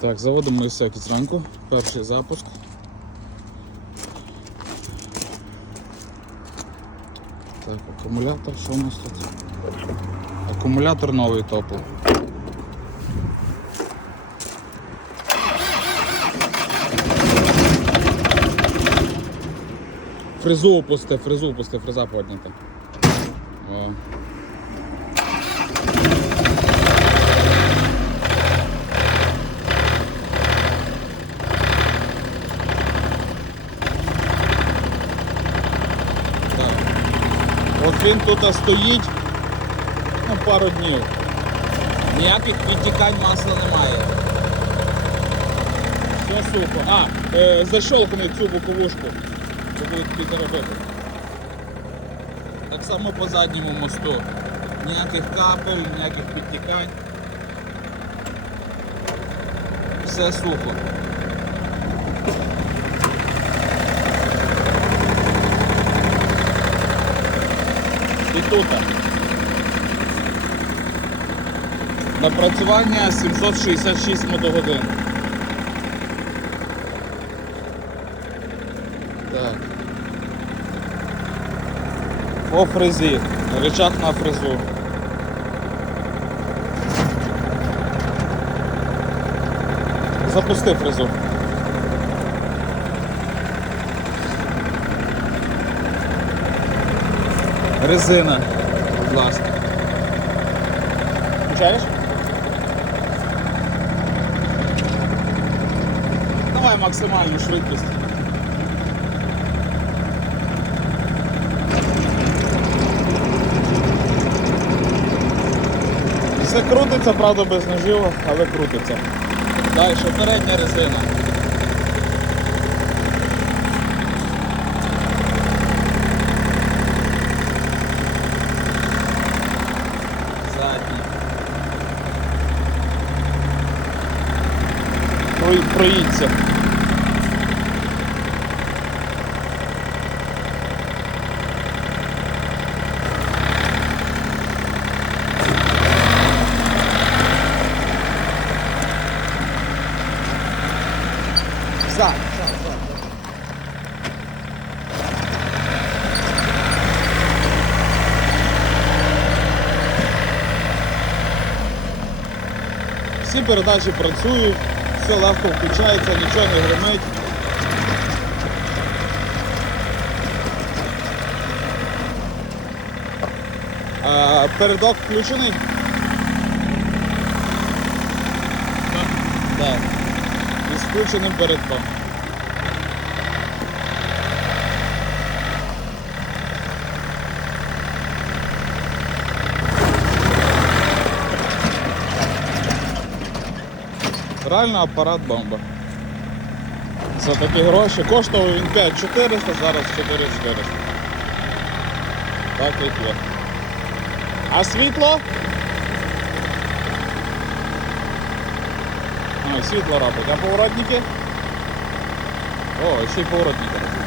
Так, заводимо ісеки зранку. Перший запуск. Так, акумулятор, що у нас тут? Акумулятор новий топов. Фрезу опусти, фрезу опусти, фреза поднята. Так. От він тут стоїть ну, пару днів. Ніяких підтікань масла немає. Все сухо. А, е, защолкни цю боковушку. Це будуть тільки робити. Так само по задньому мосту. Ніяких капель, ніяких підтікань. Все сухо. І тут. Напрацювання 766 мотогодин. Так. По фрезі. Рычаг на фрезу. Запусти фрезу. Резина. Будь ласка. Включаєш? Давай максимальну швидкість. Все крутиться, правда, без ножів, але крутиться. Далі, передня резина. Проїдься. Зад. Всі передачі працюють, все легко включається, нічого не гримить. А, передок включений? Так. І з включеним передком. Реально апарат бомба. За такі гроші коштував він 5400, зараз 4400. Так і є. А світло? Ну, світло робить. А поворотники? О, ще й поворотники.